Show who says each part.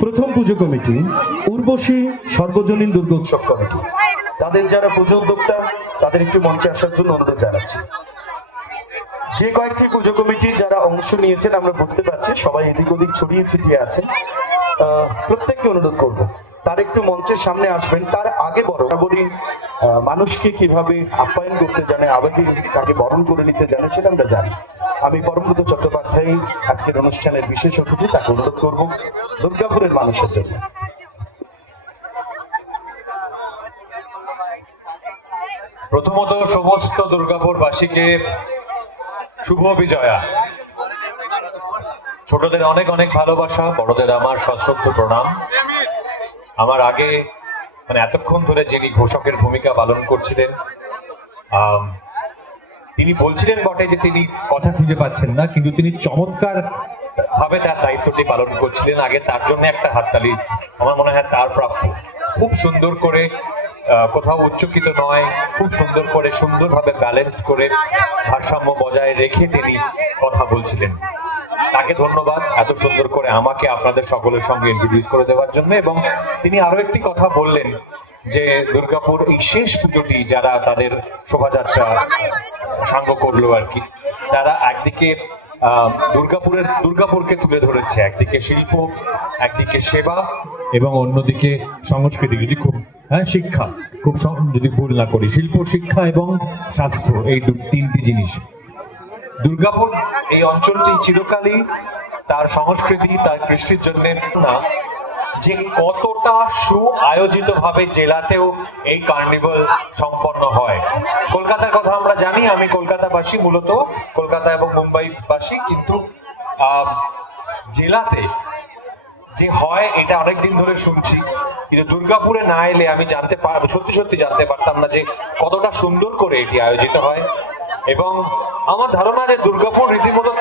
Speaker 1: প্রথম পুজো কমিটি উর্বশী সর্বজনীন দুর্গোৎসব কমিটি। তাদের যারা পুজো উদ্যোক্তা তাদের একটু মঞ্চে আসার জন্য অনুরোধ জানাচ্ছি। যে কয়েকটি পুজো কমিটি যারা অংশ নিয়েছেন আমরা বুঝতে পারছি সবাই এদিক ওদিক ছড়িয়ে ছিটিয়ে আছে প্রত্যেককে অনুরোধ করব তার একটু মঞ্চের সামনে আসবেন। তার আগে বড় আহ, মানুষকে কীভাবে আপ্যায়ন করতে জানে আবেগে তাকে বরণ করে নিতে জানে সেটা আমরা জানি। আমি পরমব্রত চট্টোপাধ্যায় আজকের অনুষ্ঠানের বিশেষ অতিথি, তাকে অনুরোধ করব দুর্গাপুরের মানুষের জন্য।
Speaker 2: প্রথমত সমস্ত দুর্গাপুরবাসীকে শুভ বিজয়া। ছোটদের অনেক অনেক ভালোবাসা, বড়দের আমার সশ্রদ্ধ প্রণাম। আমার আগে মানে এতক্ষণ ধরে যিনি ঘোষকের ভূমিকা পালন করছিলেন তিনি বলছিলেন বটে যে তিনি কথা খুঁজে পাচ্ছেন না, কিন্তু তিনি চমৎকার ভাবে তার দায়িত্বটি পালন করছিলেন। আগে তার জন্য একটা হাততালি, আমার মনে হয় তার প্রাপ্য। খুব সুন্দর করে কোথাও উচ্চকিত নয়, খুব সুন্দর করে, সুন্দরভাবে ব্যালেন্স করে ভারসাম্য বজায় রেখে তিনি কথা বলছিলেন। তাকে ধন্যবাদ এত সুন্দর করে আমাকে আপনাদের সকলের সঙ্গে ইন্ট্রোডিউস করে দেওয়ার জন্য, এবং তিনি আরও একটি কথা বললেন। যে দুর্গাপুর এই শেষ পুজোটি যারা তাদের শোভাযাত্রা সাঙ্গ করল আর কি, তারা একদিকে দুর্গাপুরের, দুর্গাপুরকে তুলে ধরেছে, একদিকে শিল্প, একদিকে সেবা এবং অন্যদিকে সংস্কৃতি, যদি খুব হ্যাঁ শিক্ষা, খুব যদি ভুল না করি, শিল্প, শিক্ষা এবং স্বাস্থ্য, এই তিনটি জিনিস। দুর্গাপুর এই অঞ্চলটি চিরকালই তার সংস্কৃতি, তার কৃষ্টির জন্য না যে কতটা সু আয়োজিত ভাবে জেলাতেও এই কার্নিভাল সম্পন্ন হয়। কলকাতার কথা আমরা জানি, আমি কলকাতাবাসী, মূলত কলকাতা এবং মুম্বাইবাসী, কিন্তু জেলাতে যে হয় এটা অনেকদিন ধরে শুনছি। কিন্তু দুর্গাপুরে না এলে আমি জানতে পার সত্যি সত্যি জানতে পারতাম না যে কতটা সুন্দর করে এটি আয়োজিত হয়। এবং আমার ধারণা যে দুর্গাপুর রীতিমতো